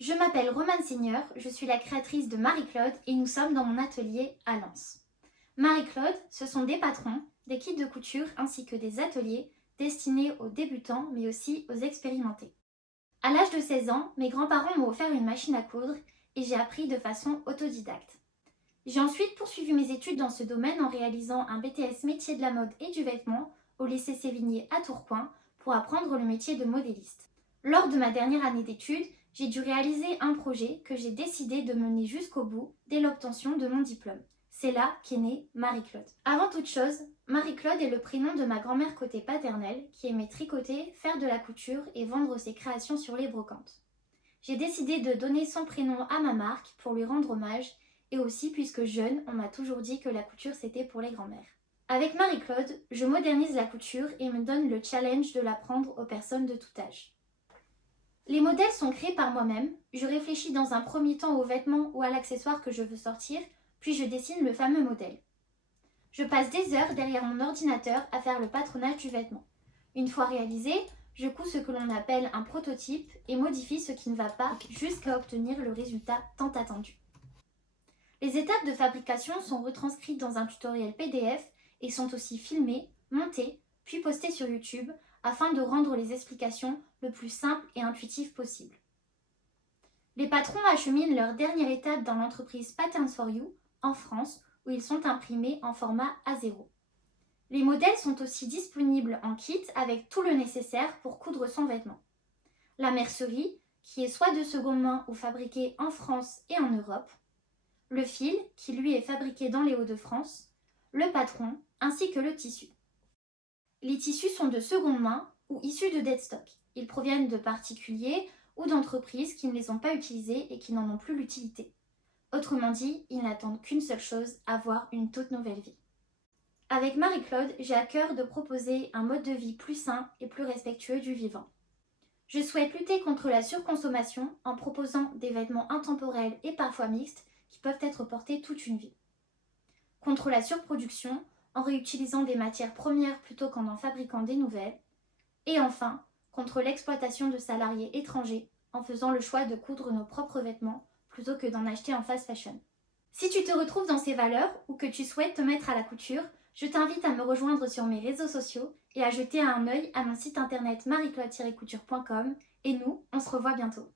Je m'appelle Romane Seigneur, je suis la créatrice de Marie-Claude et nous sommes dans mon atelier à Lens. Marie-Claude, ce sont des patrons, des kits de couture ainsi que des ateliers destinés aux débutants mais aussi aux expérimentés. À l'âge de 16 ans, mes grands-parents m'ont offert une machine à coudre et j'ai appris de façon autodidacte. J'ai ensuite poursuivi mes études dans ce domaine en réalisant un BTS métier de la mode et du vêtement au lycée Sévigné à Tourcoing pour apprendre le métier de modéliste. Lors de ma dernière année d'études, j'ai dû réaliser un projet que j'ai décidé de mener jusqu'au bout dès l'obtention de mon diplôme. C'est là qu'est née Marie-Claude. Avant toute chose, Marie-Claude est le prénom de ma grand-mère côté paternelle qui aimait tricoter, faire de la couture et vendre ses créations sur les brocantes. J'ai décidé de donner son prénom à ma marque pour lui rendre hommage et aussi puisque jeune, on m'a toujours dit que la couture c'était pour les grands-mères. Avec Marie-Claude, je modernise la couture et me donne le challenge de l'apprendre aux personnes de tout âge. Les modèles sont créés par moi-même, je réfléchis dans un premier temps aux vêtements ou à l'accessoire que je veux sortir, puis je dessine le fameux modèle. Je passe des heures derrière mon ordinateur à faire le patronage du vêtement. Une fois réalisé, je couds ce que l'on appelle un prototype et modifie ce qui ne va pas jusqu'à obtenir le résultat tant attendu. Les étapes de fabrication sont retranscrites dans un tutoriel PDF et sont aussi filmées, montées, puis postées sur YouTube afin de rendre les explications le plus simples et intuitives possible. Les patrons acheminent leur dernière étape dans l'entreprise Patterns for You, en France, où ils sont imprimés en format A0. Les modèles sont aussi disponibles en kit avec tout le nécessaire pour coudre son vêtement. La mercerie, qui est soit de seconde main ou fabriquée en France et en Europe, le fil, qui lui est fabriqué dans les Hauts-de-France, le patron, ainsi que le tissu. Les tissus sont de seconde main ou issus de dead stock. Ils proviennent de particuliers ou d'entreprises qui ne les ont pas utilisés et qui n'en ont plus l'utilité. Autrement dit, ils n'attendent qu'une seule chose, avoir une toute nouvelle vie. Avec Marie-Claude, j'ai à cœur de proposer un mode de vie plus sain et plus respectueux du vivant. Je souhaite lutter contre la surconsommation en proposant des vêtements intemporels et parfois mixtes qui peuvent être portés toute une vie. Contre la surproduction, en réutilisant des matières premières plutôt qu'en fabriquant des nouvelles. Et enfin, contre l'exploitation de salariés étrangers en faisant le choix de coudre nos propres vêtements plutôt que d'en acheter en fast fashion. Si tu te retrouves dans ces valeurs ou que tu souhaites te mettre à la couture, je t'invite à me rejoindre sur mes réseaux sociaux et à jeter un œil à mon site internet marie-claude-couture.com et nous, on se revoit bientôt.